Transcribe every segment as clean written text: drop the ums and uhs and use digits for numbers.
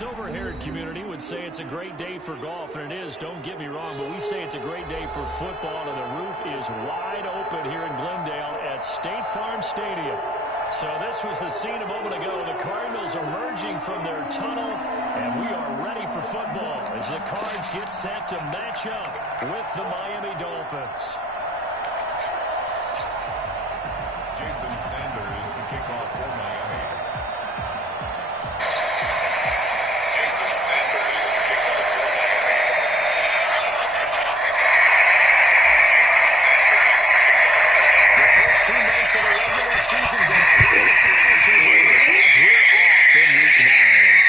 silver-haired community would say it's a great day for golf, and it is, don't get me wrong, but we say it's a great day for football, and the roof is wide open here in Glendale at State Farm Stadium. So this was the scene a moment ago. The Cardinals emerging from their tunnel, and we are ready for football as the Cards get set to match up with the Miami Dolphins. Jason Sanders to kick off for Miami. The first 2 months of the regular season we're off in week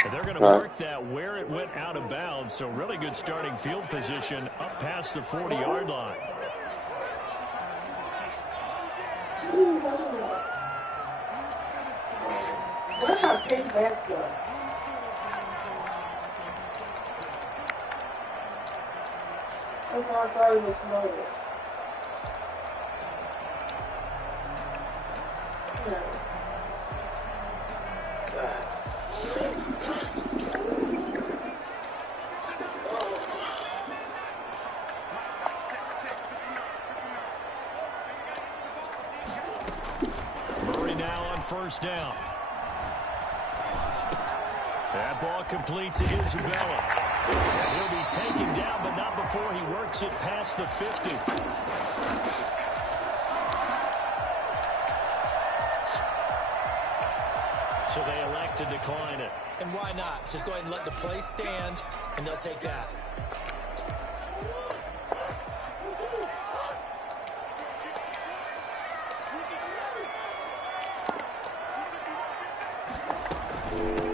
9. They're going to mark that where it went out of bounds, so really good starting field position up past the 40-yard line. Where's our big bets go? I thought it was slower. Murray now on first down. That ball complete to Isabella. And he'll be taken down, but not before he works it past the 50. So they elect to decline it. And why not? Just go ahead and let the play stand, and they'll take that.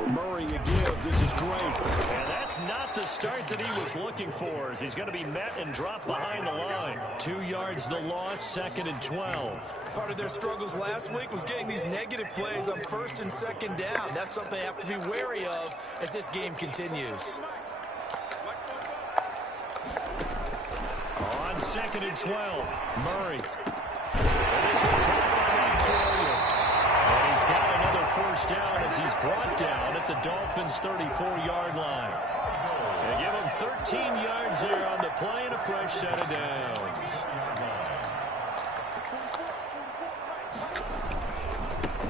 Murray again. This is Drake. And that's not the start that he was looking for, as he's going to be met and dropped behind the line. 2 yards the loss, 2nd and 12. Part of their struggles last week was getting these negative plays on 1st and 2nd down. That's something they have to be wary of as this game continues. On 2nd and 12, Murray. And this is caught by Max Williams. And he's got another first down as he's brought down at the Dolphins' 34-yard line. They give him 13 yards there on the play and a fresh set of downs.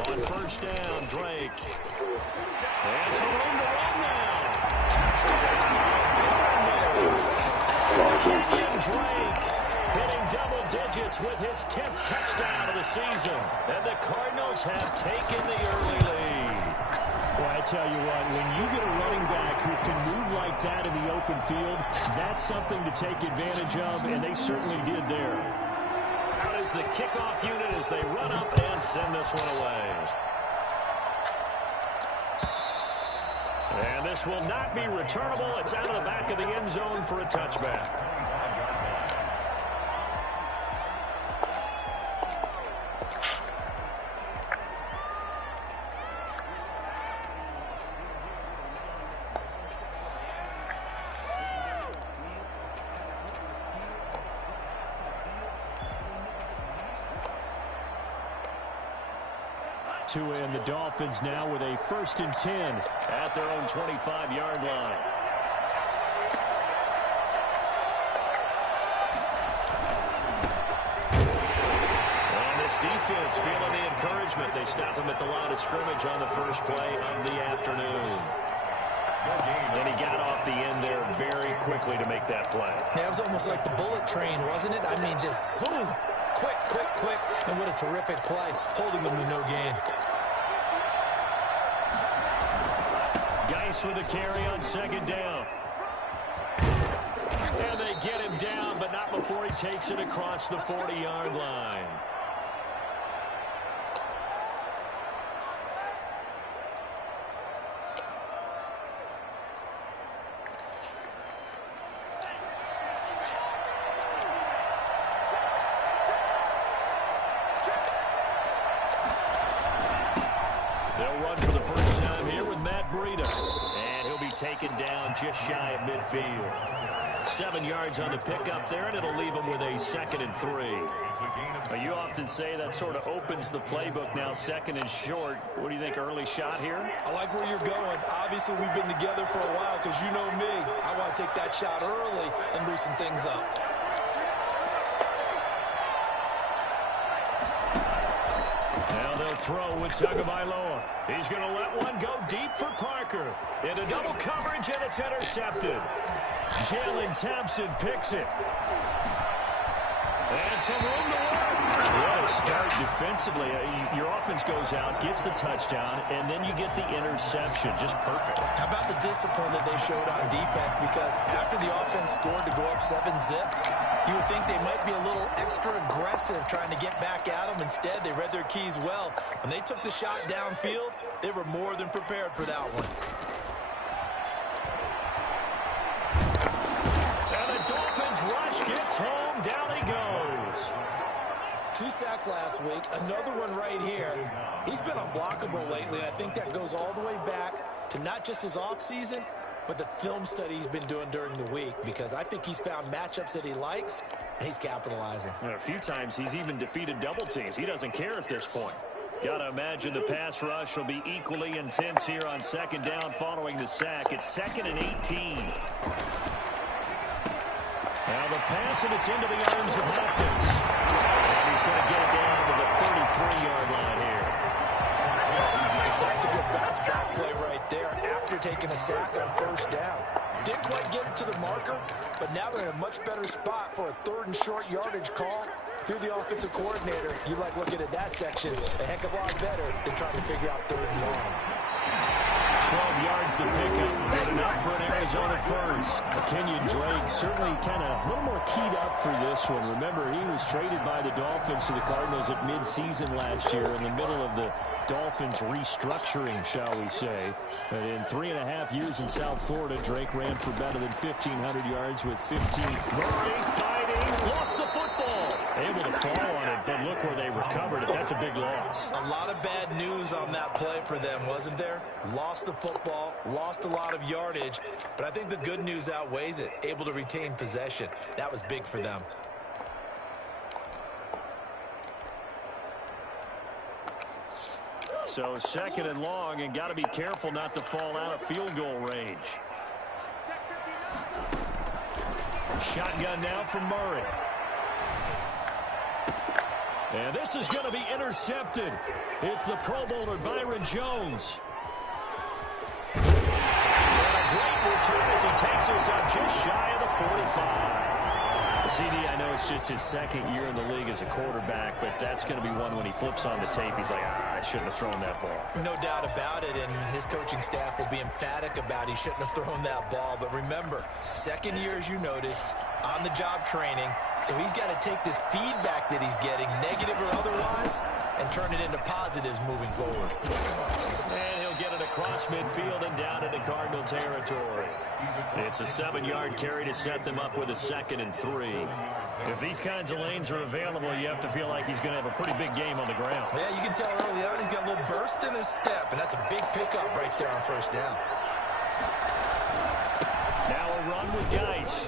On first down, Drake. And some room to run now. Kenyon Drake hitting double digits with his 10th touchdown of the season. And the Cardinals have taken the early lead. Well, I tell you what, when you get a running back who can move like that in the open field, that's something to take advantage of, and they certainly did there. Out is the kickoff unit as they run up and send this one away. And this will not be returnable. It's out of the back of the end zone for a touchback. And the Dolphins now with a 1st and 10 at their own 25-yard line. And this defense feeling the encouragement. They stop him at the line of scrimmage on the first play of the afternoon. And he got off the end there very quickly to make that play. Yeah, it was almost like the bullet train, wasn't it? I mean, just zoom. Quick, quick, quick. And what a terrific play, holding them to no gain. Geis with a carry on 2nd down. And they get him down, but not before he takes it across the 40-yard line. They'll run for the first time here with Matt Breida. And he'll be taken down just shy of midfield. 7 yards on the pickup there, and it'll leave them with a 2nd and 3. You often say that sort of opens the playbook now, 2nd and short. What do you think, early shot here? I like where you're going. Obviously, we've been together for a while because you know me. I want to take that shot early and loosen things up. Now they'll throw with Tagovailoa. He's going to let one go deep for Parker. Into double coverage, and it's intercepted. Jalen Thompson picks it. And some room to work. What a start defensively. Your offense goes out, gets the touchdown, and then you get the interception. Just perfect. How about the discipline that they showed on defense? Because after the offense scored to go up 7-zip, you would think they might be a little extra aggressive trying to get back at them. Instead, they read their keys well. When they took the shot downfield, they were more than prepared for that one. And the Dolphins rush gets home. Down he goes. 2 sacks last week, another one right here. He's been unblockable lately, and I think that goes all the way back to not just his offseason, but the film study he's been doing during the week, because I think he's found matchups that he likes, and he's capitalizing. A few times he's even defeated double teams. He doesn't care at this point. Got to imagine the pass rush will be equally intense here on 2nd down following the sack. It's 2nd and 18. Now the pass, and it's into the arms of Hopkins. And he's going to get it down to the 33-yard line here. That's a good bounce back play right there after taking a sack on 1st down. Didn't quite get it to the marker, but now they're in a much better spot for a 3rd and short yardage call. If you're the offensive coordinator, you like looking at that section a heck of a lot better than trying to figure out 3rd and long. 12 yards to pick up, good enough for an Arizona first. Kenyon Drake certainly kind of a little more keyed up for this one. Remember, he was traded by the Dolphins to the Cardinals at midseason last year in the middle of the Dolphins restructuring, shall we say. But in 3.5 years in South Florida, Drake ran for better than 1,500 yards with 15. Murray fighting, lost the football. Able to fall on it, but look where they recovered it. That's a big loss. A lot of bad news on that play for them, wasn't there? Lost the football, lost a lot of yardage, but I think the good news outweighs it. Able to retain possession. That was big for them. So 2nd and long, and got to be careful not to fall out of field goal range. Shotgun now from Murray. And this is going to be intercepted. It's the Pro Bowler Byron Jones. And a great return as he takes us up just shy of the 45. CD, I know it's just his 2nd year in the league as a quarterback, but that's going to be one when he flips on the tape. He's like, I shouldn't have thrown that ball. No doubt about it, and his coaching staff will be emphatic about he shouldn't have thrown that ball. But remember, 2nd year, as you noted, on-the-job training, so he's got to take this feedback that he's getting, negative or otherwise, and turn it into positives moving forward. And he'll get it across midfield and down into Cardinal territory. It's a 7-yard carry to set them up with a 2nd and 3. If these kinds of lanes are available, you have to feel like he's going to have a pretty big game on the ground. Yeah, you can tell early on he's got a little burst in his step, and that's a big pickup right there on 1st down. Now a run with Geis.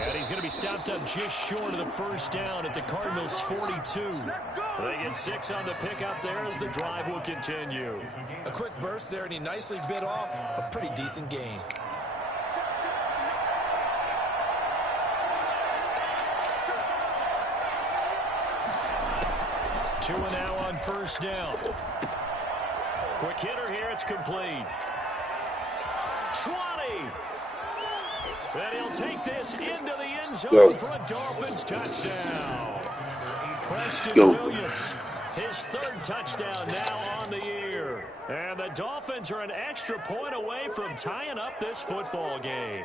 And he's going to be stopped up just short of the 1st down at the Cardinals' 42. They get 6 on the pickup there as the drive will continue. A quick burst there, and he nicely bit off a pretty decent gain. Two now on 1st down. Quick hitter here, it's complete. 20. And he'll take this into the end zone for a Dolphins touchdown. Preston Williams, his 3rd touchdown now on the year. And the Dolphins are an extra point away from tying up this football game.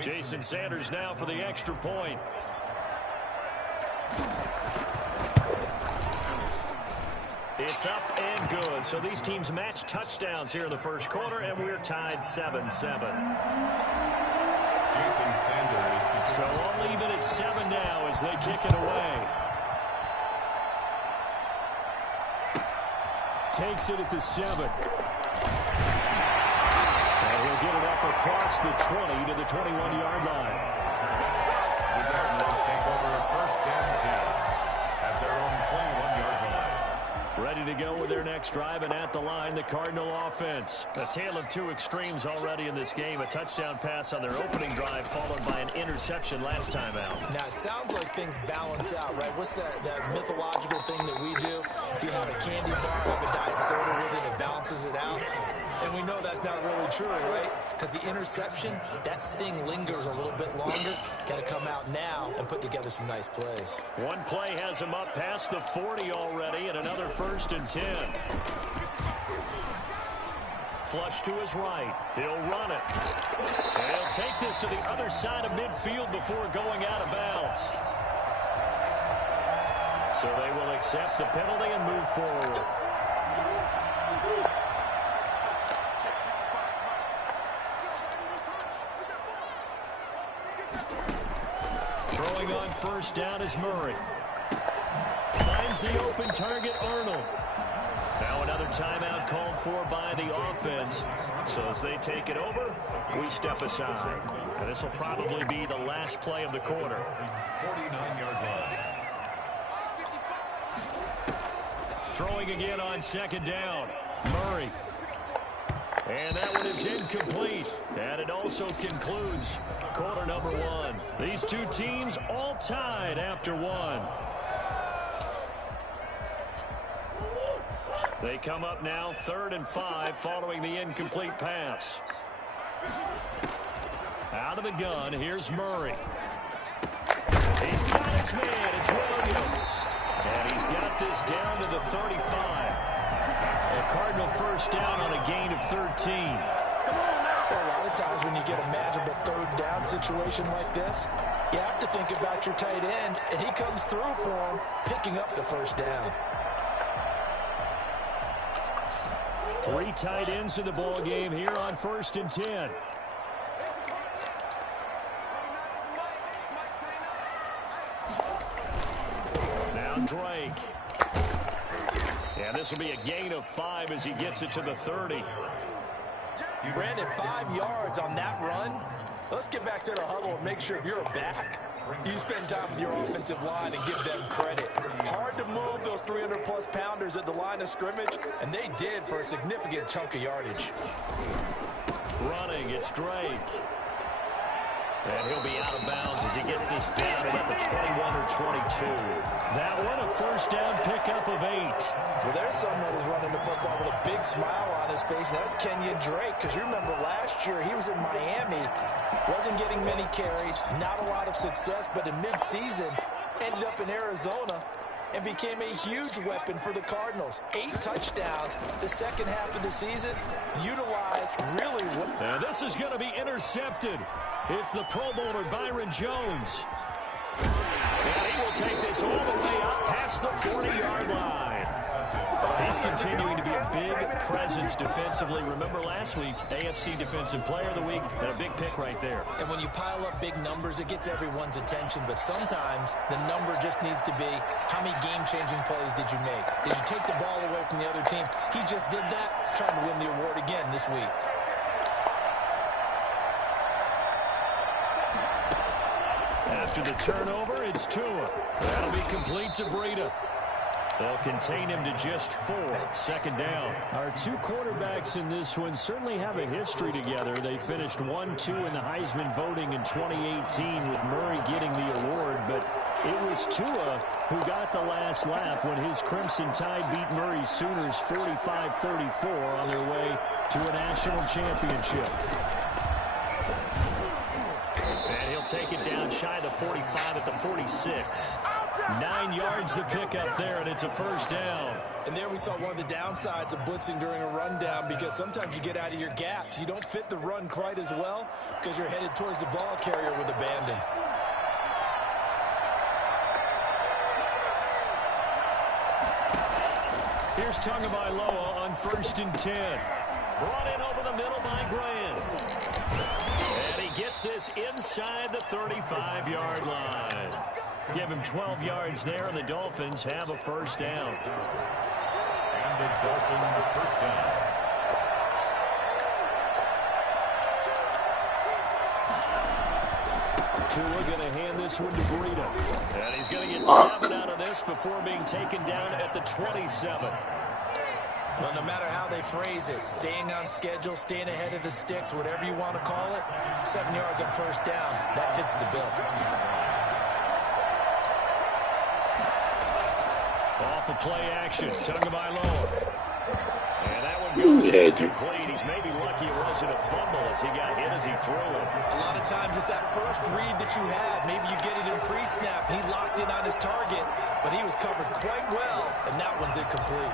Jason Sanders now for the extra point. It's up and good. So these teams match touchdowns here in the 1st quarter, and we're tied 7-7. Jason Sanders. So all even at 7 now as they kick it away. Takes it at the 7. And he'll get it up across past the 20 to the 21-yard line. The Cardinals take over first and 10 at their own 21-yard line. Ready to go with their next drive, and at the line, the Cardinal offense. A tale of two extremes already in this game. A touchdown pass on their opening drive, followed by an interception last time out. Now, it sounds like things balance out, right? What's that mythological thing that we do? If you have a candy bar, have a diet soda with it, it balances it out. And we know that's not really true, right? Because the interception, that sting lingers a little bit longer. Got to come out now and put together some nice plays. One play has him up past the 40 already, and another first and 10. Flush to his right. He'll run it. And he'll take this to the other side of midfield before going out of bounds. So they will accept the penalty and move forward. Throwing on first down is Murray. Finds the open target, Arnold. Now another timeout called for by the offense. So as they take it over, we step aside. And this will probably be the last play of the quarter. 49-yard line. Throwing again on second down. Murray. And that one is incomplete. And it also concludes quarter number one. These two teams all tied after one. They come up now 3rd and 5 following the incomplete pass. Out of the gun, here's Murray. He's got his man, it's Williams. And he's got this down to the 35. A Cardinal first down on a gain of 13. Well, a lot of times when you get a manageable third down situation like this, you have to think about your tight end, and he comes through for him, picking up the first down. 3 tight ends in the ball game here on 1st and 10. Now Drake. And this will be a gain of 5 as he gets it to the 30. Brandon, 5 yards on that run. Let's get back to the huddle and make sure if you're a back, you spend time with your offensive line and give them credit. Hard to move those 300-plus pounders at the line of scrimmage, and they did for a significant chunk of yardage. Running, it's Drake. And he'll be out of bounds as he gets this down at the 21 or 22. That one, a first down pickup of 8. Well, there's someone who's running the football with a big smile on his face, and that's Kenyon Drake. Because you remember last year he was in Miami, wasn't getting many carries, not a lot of success, but in midseason ended up in Arizona and became a huge weapon for the Cardinals. 8 touchdowns the second half of the season, utilized really well. Now this is going to be intercepted. It's the Pro Bowler Byron Jones. And he will take this all the way up past the 40-yard line. He's continuing to be a big presence defensively. Remember last week, AFC Defensive Player of the Week, and a big pick right there. And when you pile up big numbers, it gets everyone's attention. But sometimes the number just needs to be, how many game-changing plays did you make? Did you take the ball away from the other team? He just did that, trying to win the award again this week. After the turnover, it's Tua. That'll be complete to Breida. They'll contain him to just 4. Second down. Our 2 quarterbacks in this one certainly have a history together. They finished 1-2 in the Heisman voting in 2018 with Murray getting the award, but it was Tua who got the last laugh when his Crimson Tide beat Murray's Sooners 45-34 on their way to a national championship. And he'll take it down shy of the 45 at the 46. 9 yards to pick up there, and it's a first down. And there we saw one of the downsides of blitzing during a rundown, because sometimes you get out of your gaps. You don't fit the run quite as well because you're headed towards the ball carrier with abandon. Here's Tagovailoa on 1st and 10. Brought in over the middle by Grant. And he gets this inside the 35-yard line. Give him 12 yards there, and the Dolphins have a first down. And the Dolphins first down. Tua going to hand this one to Breida. And he's going to get 7 out of this before being taken down at the 27. Well, no matter how they phrase it, staying on schedule, staying ahead of the sticks, whatever you want to call it, 7 yards on first down, that fits the bill. Off the play action, Tagovailoa. And that one goes incomplete. He's maybe lucky it wasn't a fumble as he got hit as he threw it. A lot of times it's that first read that you had. Maybe you get it in pre-snap. He locked in on his target, but he was covered quite well, and that one's incomplete.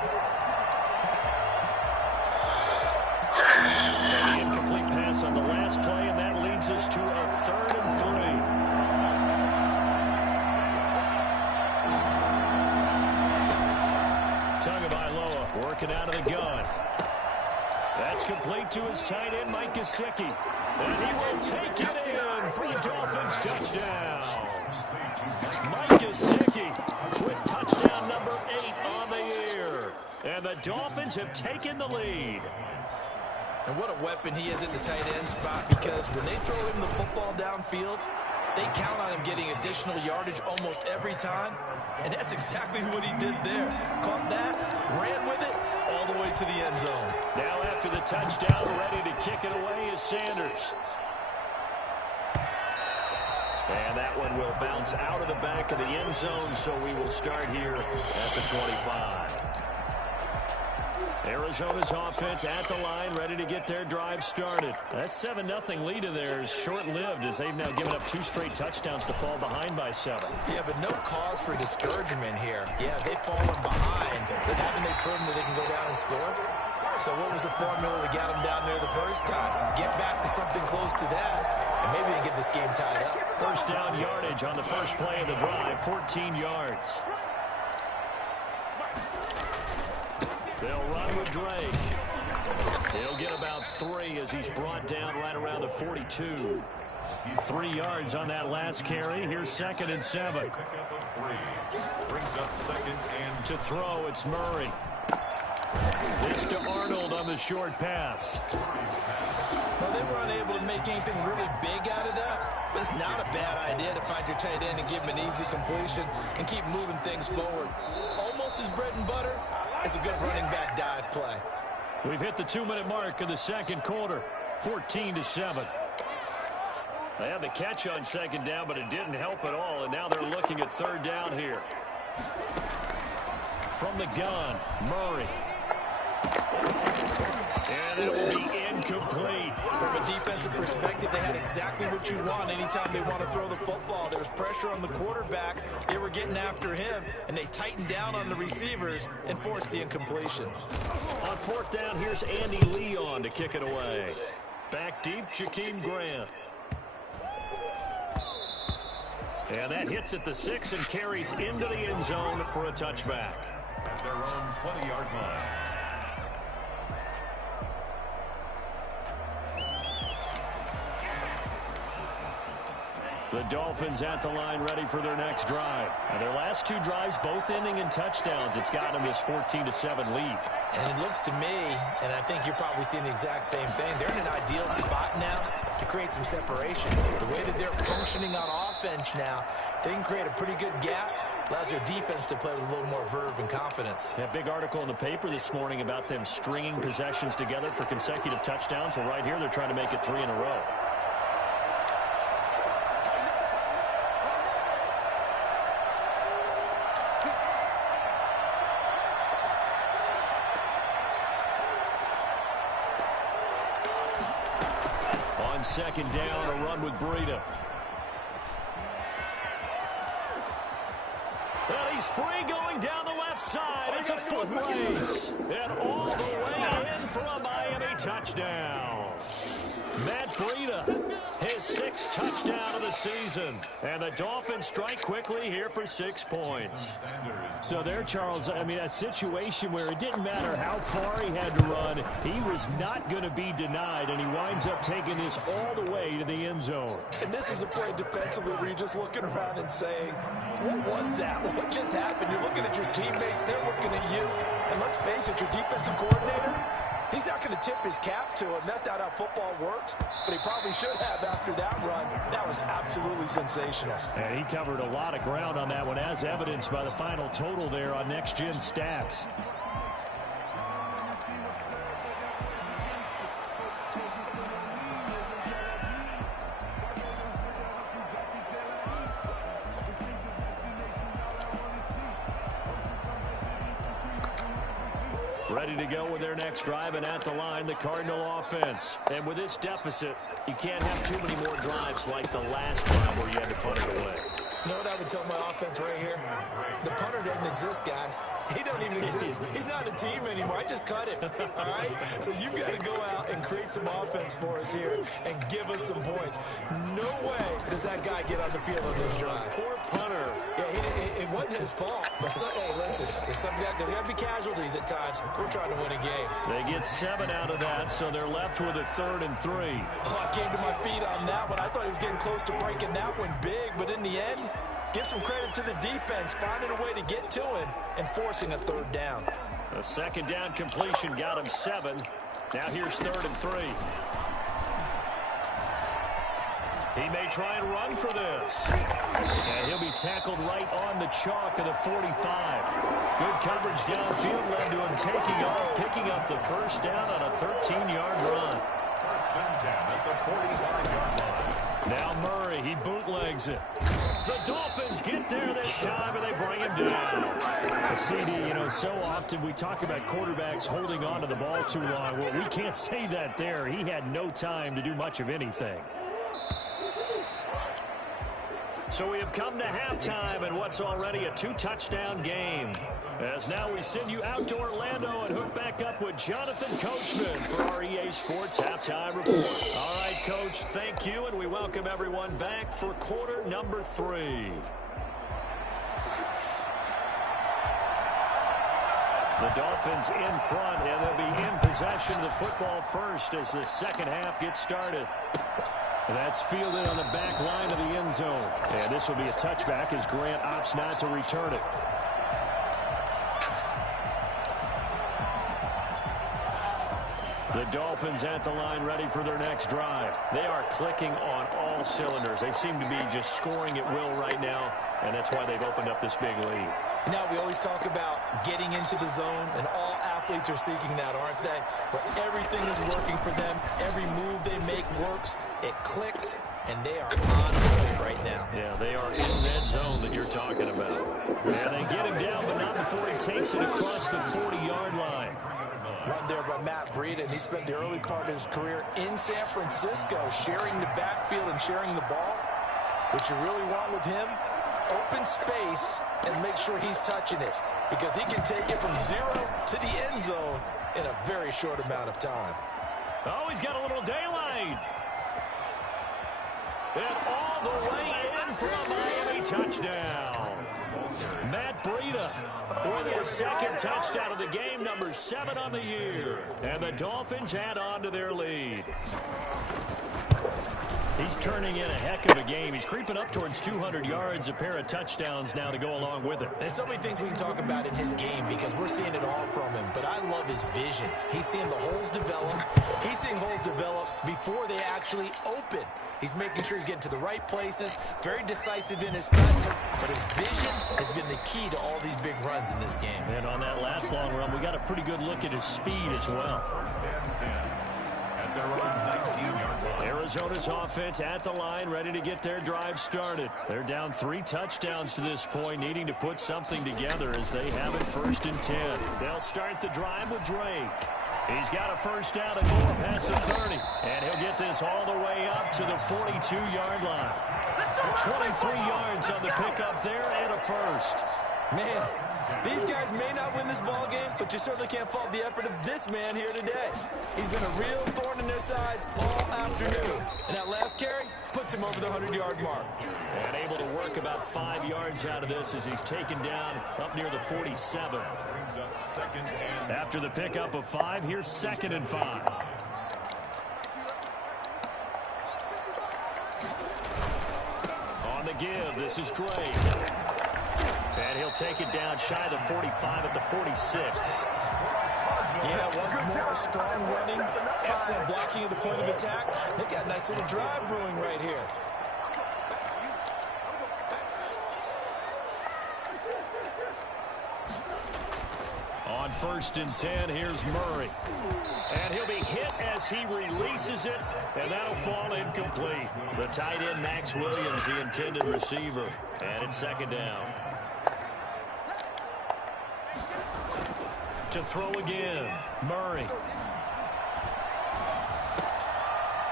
So the incomplete pass on the last play, and that leads us to a 3rd and 3. Tagovailoa working out of the gun. That's complete to his tight end, Mike Gesicki. And he will take it in for a Dolphins touchdown. Mike Gesicki with touchdown number 8 on the year. And the Dolphins have taken the lead. And what a weapon he is at the tight end spot, because when they throw him the football downfield, they count on him getting additional yardage almost every time. And that's exactly what he did there. Caught that, ran with it, all the way to the end zone. Now after the touchdown, ready to kick it away is Sanders. And that one will bounce out of the back of the end zone, so we will start here at the 25. Arizona's offense at the line, ready to get their drive started. That 7-0 lead of theirs short-lived as they've now given up 2 straight touchdowns to fall behind by 7. Yeah, but no cause for discouragement here. Yeah, they've fallen behind, but haven't they proven that they can go down and score? So what was the formula that got them down there the first time? Get back to something close to that, and maybe they get this game tied up. First down yardage on the first play of the drive, 14 yards. They'll run with Drake. He'll get about 3 as he's brought down right around the 42. 3 yards on that last carry. Here's 2nd and 7. Brings up 2nd and to throw, it's Murray. This to Arnold on the short pass. Well, they were unable to make anything really big out of that, but it's not a bad idea to find your tight end and give him an easy completion and keep moving things forward. Almost his bread and butter. It's a good running back dive play. We've hit the 2-minute mark of the second quarter, 14-7. They had the catch on 2nd down, but it didn't help at all, and now they're looking at 3rd down here. From the gun, Murray. And it will be incomplete. From a defensive perspective, they had exactly what you want anytime they want to throw the football. There was pressure on the quarterback. They were getting after him, and they tightened down on the receivers and forced the incompletion. On 4th down, here's Andy Leon to kick it away. Back deep, Jakeem Grant. And that hits at the 6 and carries into the end zone for a touchback. at their own 20-yard line. The Dolphins at the line ready for their next drive. And their last 2 drives both ending in touchdowns. It's got them this 14-7 lead. And it looks to me, and I think you're probably seeing the exact same thing, they're in an ideal spot now to create some separation. The way that they're functioning on offense now, they can create a pretty good gap. Allows their defense to play with a little more verve and confidence. A big article in the paper this morning about them stringing possessions together for consecutive touchdowns. Well, right here, they're trying to make it 3 in a row. On 2nd down, a run with Breida. Well, he's free going down the left side. It's a foot race. And all the way in for a Miami touchdown. Matt Breida, his 6th touchdown of the season. And the Dolphins strike quickly here for 6 points. So there, Charles, I mean, a situation where it didn't matter how far he had to run. He was not going to be denied, and he winds up taking this all the way to the end zone. And this is a play defensively where you're just looking around and saying, what was that? What just happened? You're looking at your teammates. They're looking at you. And let's face it, your defensive coordinator, He's not going to tip his cap to him. That's not how football works, but he probably should have after that run. That was absolutely sensational. And he covered a lot of ground on that one, as evidenced by the final total there on Next Gen Stats. Ready to go with their next drive, and at the line, the Cardinal offense. And with this deficit, you can't have too many more drives like the last drive where you had to punt it away. You know what I would tell my offense right here? The punter doesn't exist, guys. He don't even exist. He's not a team anymore. I just cut him, all right? So you've got to go out and create some offense for us here and give us some points. No way does that guy get on the field on this drive. Poor punter. Yeah, it wasn't his fault. But, hey, listen, there's got to be casualties at times. We're trying to win a game. They get 7 out of that, so they're left with a 3rd and 3. Oh, I came to my feet on that one. I thought he was getting close to breaking that one big, but in the end, give some credit to the defense, finding a way to get to him and forcing a 3rd down. A 2nd down completion got him 7. Now here's 3rd and 3. He may try and run for this. And he'll be tackled right on the chalk of the 45. Good coverage downfield led to him taking off, picking up the 1st down on a 13-yard run. 1st and 10 at the 45-yard line. Now Murray, he bootlegs it. The Dolphins get there this time, and they bring him down. CD, you know, so often we talk about quarterbacks holding on to the ball too long. Well, we can't say that there. He had no time to do much of anything. So we have come to halftime in what's already a 2-touchdown game. As now we send you out to Orlando and hook back up with Jonathan Coachman for our EA Sports Halftime Report. All right, Coach, thank you, and we welcome everyone back for quarter number 3. The Dolphins in front, and they'll be in possession of the football first as the 2nd half gets started. And that's fielded on the back line of the end zone. And this will be a touchback as Grant opts not to return it. The Dolphins at the line ready for their next drive. They are clicking on all cylinders. They seem to be just scoring at will right now, and that's why they've opened up this big lead. Now, we always talk about getting into the zone, and all athletes are seeking that, aren't they? Where everything is working for them. Every move they make works. It clicks, and they are on point right now. Yeah, they are in that zone that you're talking about. And they get him down, but not before he takes it across the 40-yard line. Run there by Matt Breida, and he spent the early part of his career in San Francisco, sharing the backfield and sharing the ball. What you really want with him, open space and make sure he's touching it, because he can take it from 0 to the end zone in a very short amount of time. Oh, he's got a little daylight. And all the way in for a Miami touchdown. Matt Breida with his 2nd touchdown of the game, number 7 on the year. And the Dolphins add on to their lead. He's turning in a heck of a game. He's creeping up towards 200 yards, a pair of touchdowns now to go along with it. There's so many things we can talk about in his game because we're seeing it all from him. But I love his vision. He's seeing the holes develop. He's seeing holes develop before they actually open. He's making sure he's getting to the right places, very decisive in his cuts, but his vision has been the key to all these big runs in this game. And on that last long run, we got a pretty good look at his speed as well. 1st and 10 at their own 19-yard line. Arizona's offense at the line, ready to get their drive started. They're down 3 touchdowns to this point, needing to put something together as they have it 1st and 10. They'll start the drive with Drake. He's got a 1st down and more past the 30. And he'll get this all the way up to the 42-yard line. 23 yards on the pickup there and a 1st. Man, these guys may not win this ball game, but you certainly can't fault the effort of this man here today. He's been a real thorn in their sides all afternoon. And that last carry puts him over the 100-yard mark. And able to work about 5 yards out of this as he's taken down up near the 47. After the pickup of 5, here's 2nd and 5. On the give, this is Drake. And he'll take it down shy of the 45 at the 46. Yeah, once more, strong running, excellent blocking at the point of attack. They've got a nice little drive brewing right here. On 1st and 10, here's Murray. And he'll be hit as he releases it, and that'll fall incomplete. The tight end, Max Williams, the intended receiver. And it's 2nd down. To throw again, Murray.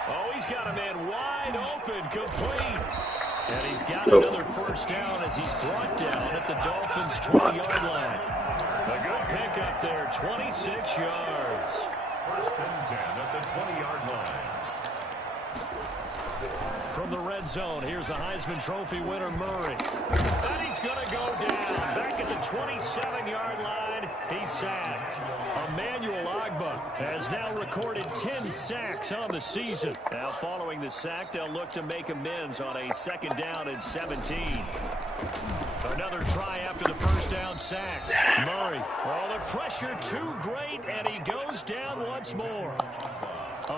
Oh, he's got a man wide open, complete. And he's got another 1st down as he's brought down at the Dolphins' 20-yard line. A good pickup there, 26 yards. 1st and 10 at the 20-yard line. From the red zone, here's the Heisman Trophy winner, Murray. And he's going to go down. Back at the 27-yard line, he's sacked. Emmanuel Ogbah has now recorded 10 sacks on the season. Now, following the sack, they'll look to make amends on a 2nd down and 17. Another try after the 1st down sack. Murray. Oh, the pressure too great, and he goes down once more.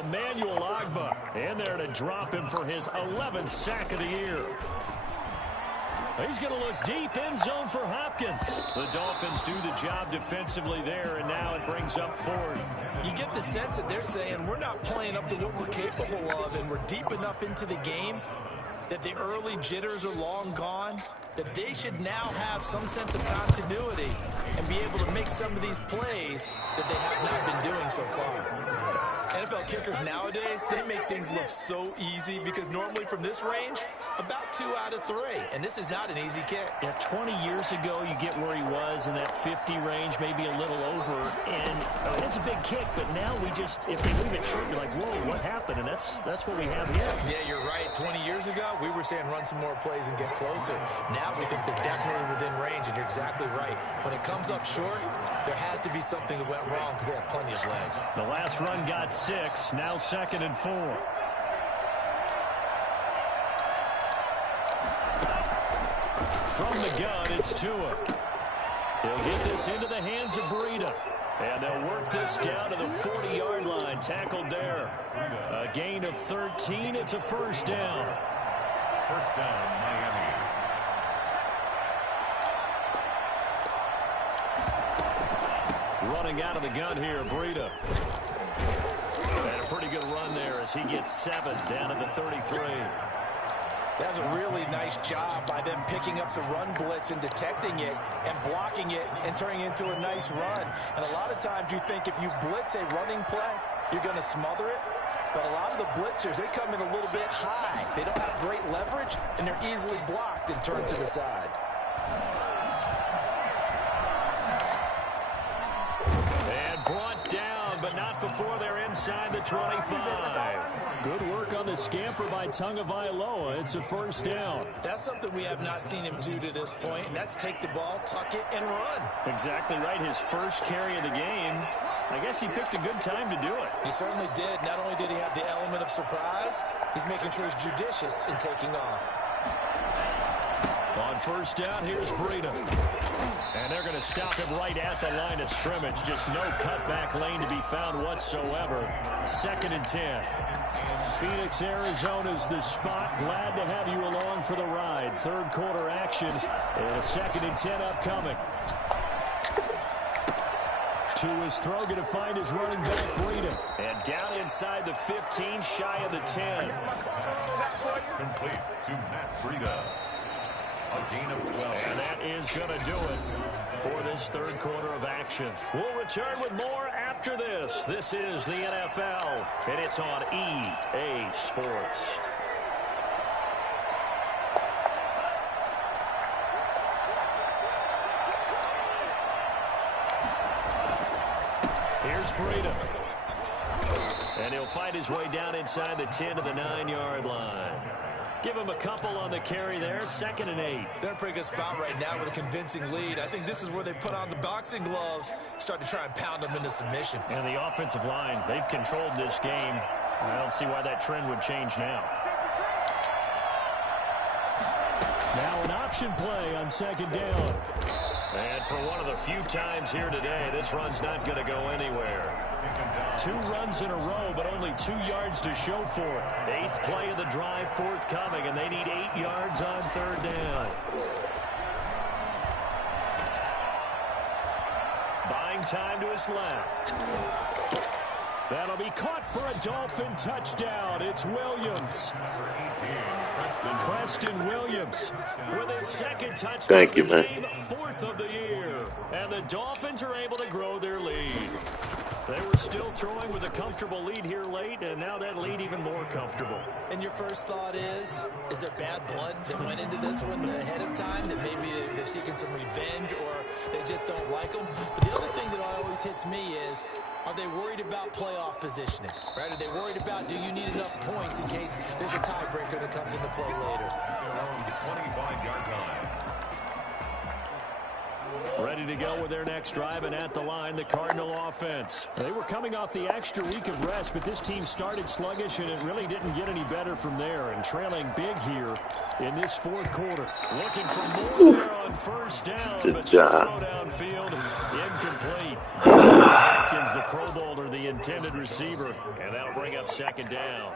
Emmanuel Ogbah in there to drop him for his 11th sack of the year. He's going to look deep end zone for Hopkins. The Dolphins do the job defensively there, and now it brings up 4th. You get the sense that they're saying we're not playing up to what we're capable of, and we're deep enough into the game that the early jitters are long gone, that they should now have some sense of continuity and be able to make some of these plays that they have not been doing so far. NFL kickers nowadays, they make things look so easy because normally from this range, about 2 out of 3. And this is not an easy kick. Yeah, 20 years ago, you get where he was in that 50 range, maybe a little over. And it's a big kick, but now we just, if they leave it short, you're like, whoa, what happened? And that's what we have here. Yeah, you're right. 20 years ago, we were saying run some more plays and get closer. Now we think they're definitely within range, and you're exactly right. When it comes up short, there has to be something that went wrong because they have plenty of leg. The last run got 6, now 2nd and 4. From the gun, it's Tua. He'll get this into the hands of Breida. And they'll work this down to the 40-yard line. Tackled there. A gain of 13. It's a 1st down. 1st down, Miami. Running out of the gun here, Breida. And a pretty good run there as he gets 7 down at the 33. That's a really nice job by them picking up the run blitz and detecting it and blocking it and turning it into a nice run. And a lot of times you think if you blitz a running play, you're going to smother it. But a lot of the blitzers, they come in a little bit high. They don't have great leverage, and they're easily blocked and turned to the side. And brought down, but not before they're inside the 25. Good work on the scamper by Tagovailoa. It's a 1st down. That's something we have not seen him do to this point, and that's take the ball, tuck it, and run. Exactly right. His first carry of the game. I guess he picked a good time to do it. He certainly did. Not only did he have the element of surprise, he's making sure he's judicious in taking off. On 1st down, here's Breida. And they're going to stop him right at the line of scrimmage. Just no cutback lane to be found whatsoever. 2nd and 10. Phoenix, Arizona's the spot. Glad to have you along for the ride. 3rd quarter action. And a 2nd and 10 upcoming. To his throw, going to find his running back, Breida. And down inside the 15, shy of the 10. Complete to Matt Breida. A gain of 12. And that is going to do it for this 3rd quarter of action. We'll return with more after this. This is the NFL, and it's on EA Sports. Here's Breida. And he'll fight his way down inside the 10 to the 9-yard line. Give him a couple on the carry there. 2nd and 8. They're in a pretty good spot right now with a convincing lead. I think this is where they put on the boxing gloves, start to try and pound them into submission. And the offensive line, they've controlled this game. I don't see why that trend would change now. Now an option play on 2nd down. And for one of the few times here today, this run's not going to go anywhere. 2 runs in a row, but only 2 yards to show for it. 8th play of the drive forthcoming, and they need 8 yards on 3rd down. Buying time to his left. That'll be caught for a Dolphin touchdown. It's Williams. Preston Williams with his 2nd touchdown of the game, 4th of the year. And the Dolphins are able to grow their lead. They were still throwing with a comfortable lead here late, and now that lead even more comfortable. And your first thought is there bad blood that went into this one ahead of time, that maybe they're seeking some revenge or they just don't like them? But the other thing that always hits me is, are they worried about playoff positioning? Right? Are they worried about, do you need enough points in case there's a tiebreaker that comes into play later? 25-yard line. Ready to go with their next drive, and at the line, the Cardinal offense. They were coming off the extra week of rest, but this team started sluggish, and it really didn't get any better from there, and trailing big here in this 4th quarter. Looking for more there on 1st down, but just slow downfield, incomplete. Hopkins, the Pro Bowler, the intended receiver, and that'll bring up 2nd down.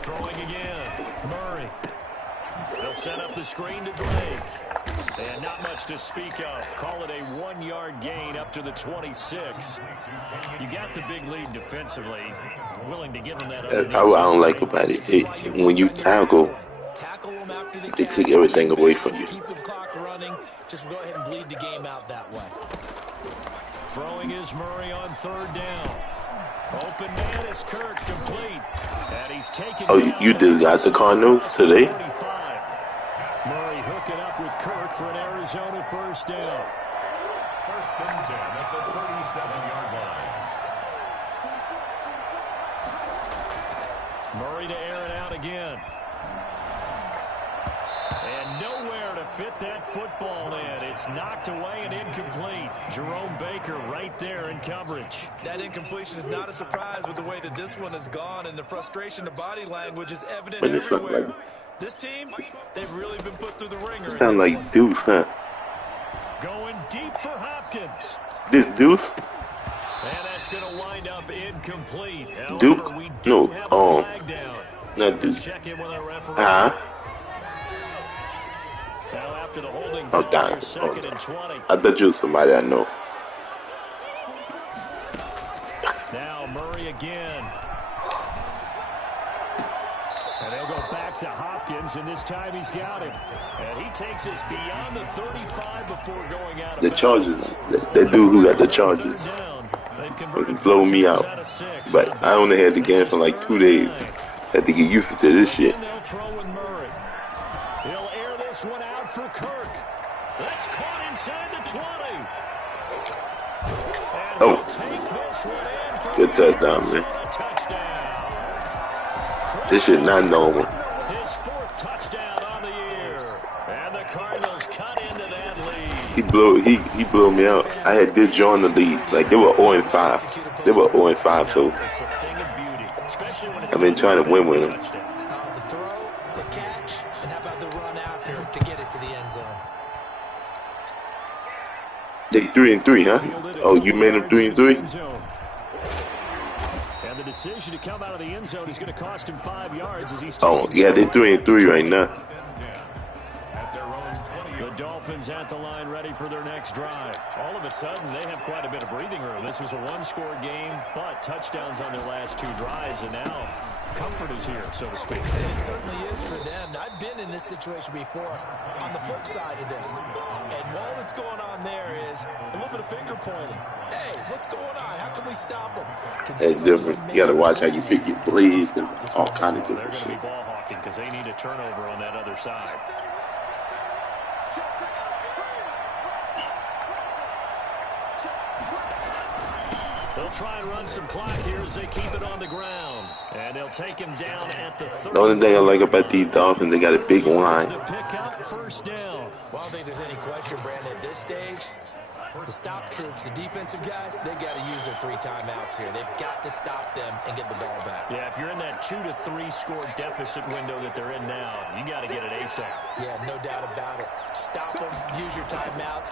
Throwing again, Murray. They'll set up the screen to Drake. And not much to speak of. Call it a 1-yard gain up to the 26. You got the big lead defensively. Willing to give them that. That's how I don't like about it. When you tackle, they take everything away from you. Keep the clock running. Just go ahead and bleed the game out that way. Throwing is Murray on 3rd down. Open man is Kirk, complete. And he's taken. Oh, you just got the Cardinals today? Murray hooking up with Kirk for an Arizona 1st down. 1st and 10 at the 37-yard line. Murray to air it out again. And nowhere to fit that football in. It's knocked away and incomplete. Jerome Baker right there in coverage. That incompletion is not a surprise with the way that this one has gone, and the frustration, the body language is evident everywhere. This team, they've really been put through the ringer. Sound like Deuce, huh? Going deep for Hopkins. This Deuce? And that's going to wind up incomplete. Duke? However, No, not Duke. Check in with our referee. Huh? Now after the holding, Oh, damn. 2nd and 20. I thought you was somebody I know. Now Murray again. And they'll go back to Hopkins, and this time he's got him. And he takes us beyond the 35 before going out of The Chargers, that dude who got the Chargers, blow me out. But I only had the game for like 2 days. Had to get used to this shit. They'll throw with Murray. He'll air this one out for Kirk. That's caught inside the 20. And take this one in for Good touchdown, man. This shit not normal. His 4th touchdown on the year. And the Cardinals cut into that lead. He blew me out. I had did join the lead. Like they were 0-5. They were 0-5, so It's a thing of beauty, especially when it's I've been trying to win with them. The throw, the catch, and how about the run after to get it to the end zone? They 3-3, huh? Oh, you made them 3-3? And the decision to come out of the end zone is going to cost him 5 yards as he's Oh, yeah, they're 3-3 right now. The Dolphins at the line ready for their next drive. All of a sudden, they have quite a bit of breathing room. This was a 1-score game, but touchdowns on their last 2 drives, and now comfort is here, so to speak. It certainly is for them. I've been in this situation before on the flip side of this. And all that's going on there is a little bit of finger pointing. Hey, what's going on? How can we stop them? It's different. You got to watch how you pick your plays and all kind of They're different going to be shit. ball hawking because they need a turnover on that other side. They'll try and run some clock here as they keep it on the ground. And they'll take him down at the 30. The only thing I like about these Dolphins, they got a big line. To pick up 1st down. Well, I don't think there's any question, Brandon, at this stage. The stop troops, the defensive guys, they got to use their 3 timeouts here. They've got to stop them and get the ball back. Yeah, if you're in that 2 to 3 score deficit window that they're in now, you got to get it ASAP. Yeah, no doubt about it. Stop them, use your timeouts.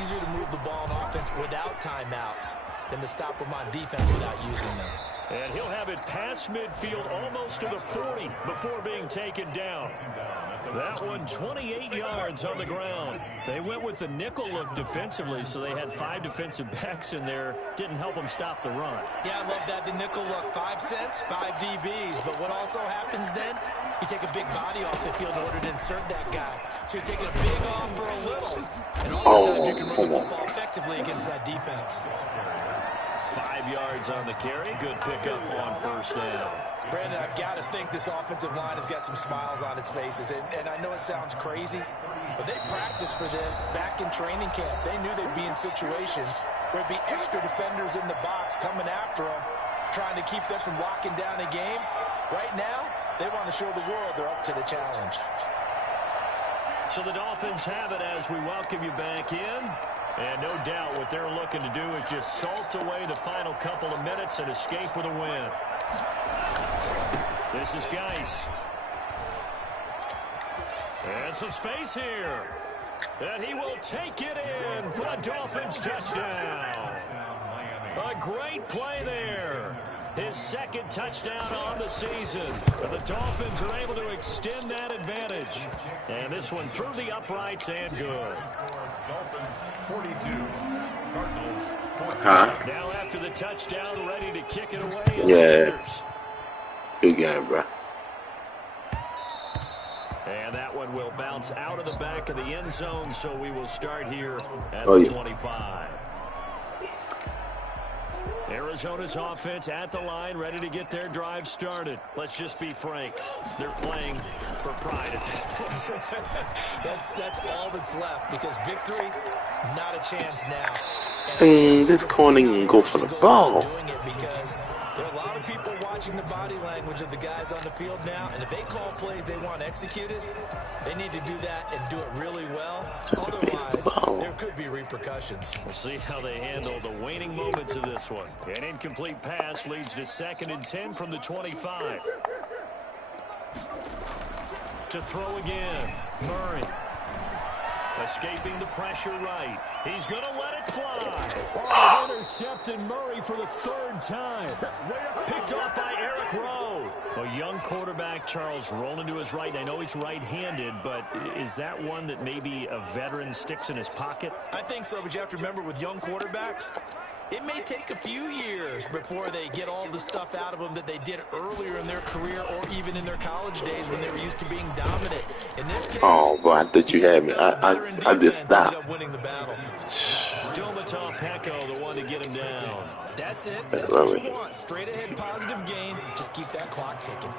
Easier to move the ball on offense without timeouts than to stop them on defense without using them. And he'll have it past midfield almost to the 40 before being taken down. That one 28 yards on the ground. They went with the nickel look defensively, so they had 5 defensive backs in there. Didn't help them stop the run. Yeah, I love that, the nickel look. 5 cents, 5 DBs. But what also happens then, you take a big body off the field in order to insert that guy. So you're taking a big off for a little. And all the times you can run the football effectively against that defense. 5 yards on the carry. Good pickup on first down. Brandon, I've got to think this offensive line has got some smiles on its faces. And I know it sounds crazy, but they practiced for this back in training camp. They knew they'd be in situations where there'd be extra defenders in the box coming after them, trying to keep them from locking down a game. Right now, they want to show the world they're up to the challenge. So the Dolphins have it as we welcome you back in. And no doubt what they're looking to do is just salt away the final couple of minutes and escape with a win. This is Geis. And some space here. And he will take it in for a Dolphins touchdown. A great play there. His second touchdown on the season. And the Dolphins are able to extend that advantage. And this one through the uprights and good. Dolphins 42, Cardinals 14. Now after the touchdown, ready to kick it away. Yeah. Good game, bro. And that one will bounce out of the back of the end zone, so we will start here at Oh, the yeah. 25. Arizona's offense at the line, ready to get their drive started. Let's just be frank. They're playing for pride at this point. That's all that's left, because victory, not a chance now. This corner can go for the ball. Doing it because there are a lot of people watching the body language of the guys on the field now, and if they call plays they want executed, they need to do that and do it really well. Otherwise, there could be repercussions. We'll see how they handle the waning moments of this one. An incomplete pass leads to 2nd and 10 from the 25. To throw again, Murray. Escaping the pressure right. He's going to let it fly. Oh, intercepted Murray for the 3rd time. Picked off by Eric Rowe. A young quarterback, Charles, rolling to his right. I know he's right-handed, but is that one that maybe a veteran sticks in his pocket? I think so, but you have to remember with young quarterbacks, it may take a few years before they get all the stuff out of them that they did earlier in their career or even in their college days when they were used to being dominant. In this case, Oh, boy, I thought you had me. I just stopped. winning the battle. Domatov Peko, the one to get him down. That's it. That's what you want. Straight ahead, positive gain. Just keep that clock ticking.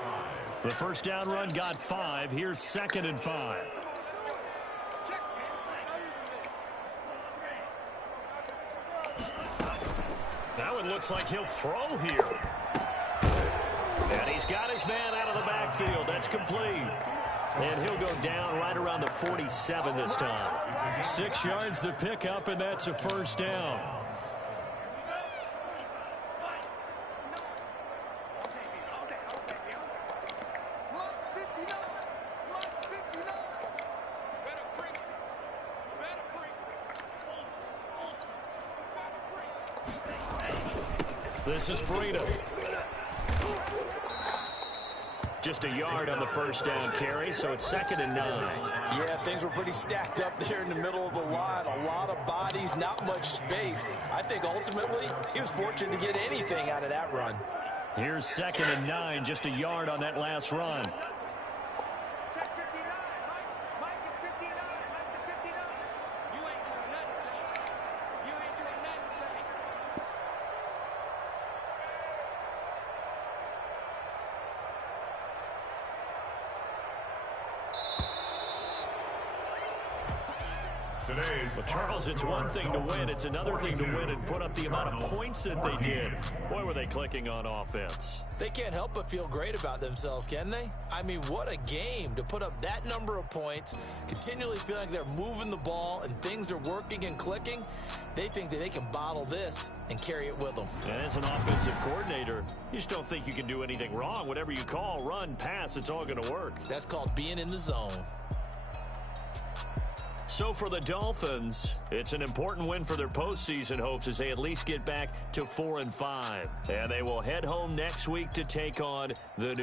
The first down run got 5. Here's 2nd and 5. Now it looks like he'll throw here. And he's got his man out of the backfield. That's complete. And he'll go down right around the 47 this time. 6 yards the pickup, and that's a first down. This is Breida. Just a yard on the first down carry, so it's 2nd and 9. Yeah, things were pretty stacked up there in the middle of the line. A lot of bodies, not much space. I think ultimately he was fortunate to get anything out of that run. Here's 2nd and 9, just a yard on that last run. Well, Charles, it's one thing to win. It's another thing to win and put up the amount of points that they did. Boy, were they clicking on offense. They can't help but feel great about themselves, can they? I mean, what a game to put up that number of points, continually feel like they're moving the ball and things are working and clicking. They think that they can bottle this and carry it with them. And as an offensive coordinator, you just don't think you can do anything wrong. Whatever you call, run, pass, it's all going to work. That's called being in the zone. So for the Dolphins, it's an important win for their postseason hopes as they at least get back to 4-5. And they will head home next week to take on the New